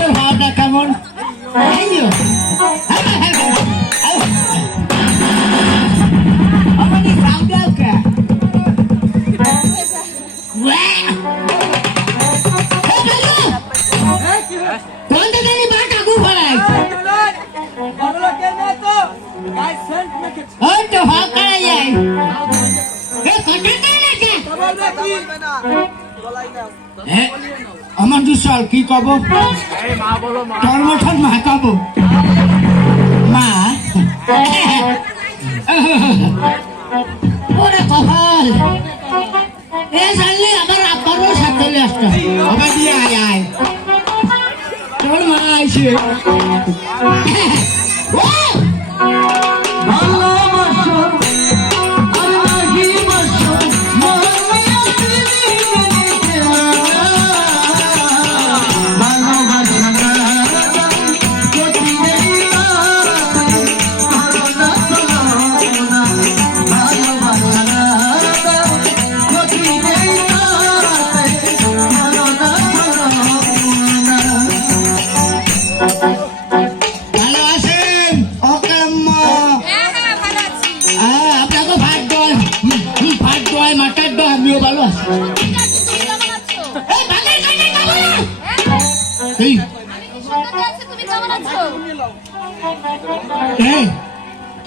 তোর ভাবনা কেমন? আমার দুশাল কি কব কর্মঠান মা কব মা ওরে কপাল এ জানলে আমার আব্বারও সাথে আসতো বাবা দিয়ে আয় আয় তোর মা আইসে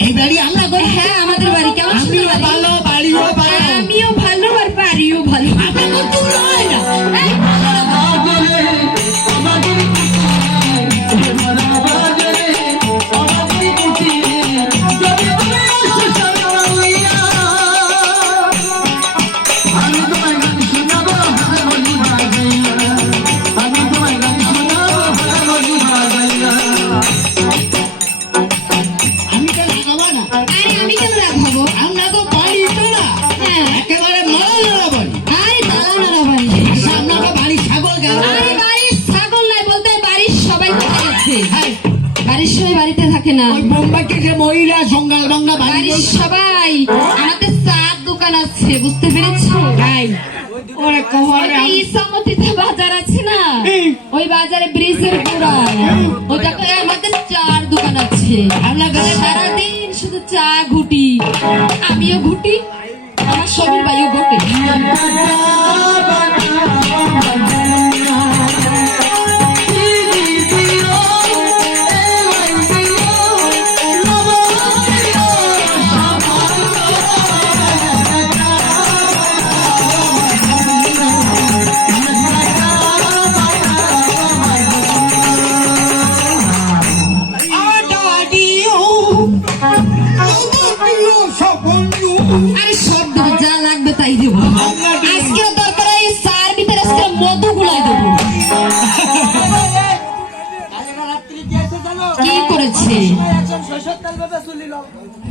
এই বাড়ি আমরা করি। হ্যাঁ আমাদের বাড়ি কেমন ভালো বাড়িও ভালো আমিও ভালো আর বাড়িও ভালো মহিলা সঙ্গাল বাংলা বাড়ির সবাই আমাদের চার দোকান আছে বুঝতে পেরেছো? ইসামতিতে বাজার আছে না ওই বাজারে ব্রিজের গোড়ায় ওইটাতে আমাদের চার দোকান আছে। সারাদিন শুধু চা ঘুটি আমিও ঘুটি আমার সমীর ভাইও ঘটে।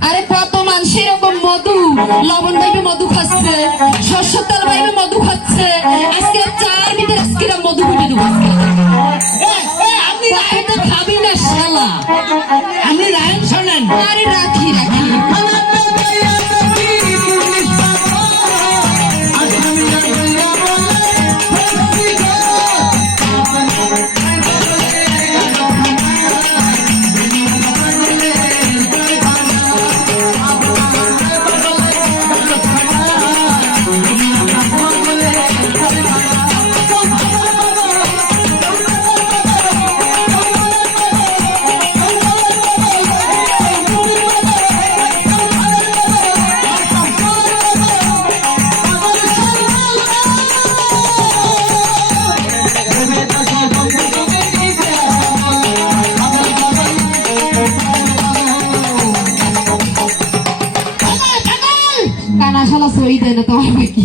আরে কত মানুষ এরকম মধু লবণ ভাইবে মধু খাচ্ছে সরষের তেল ভাইবে মধু খাচ্ছে আজকে চার ভিতরে আজকে মধু ফুটে দেবো। আপনি খাবি না শালা আপনি রায়ন শোনেন। আরে রাখি রাখি কানা শালা সই দেয় না তোমার কি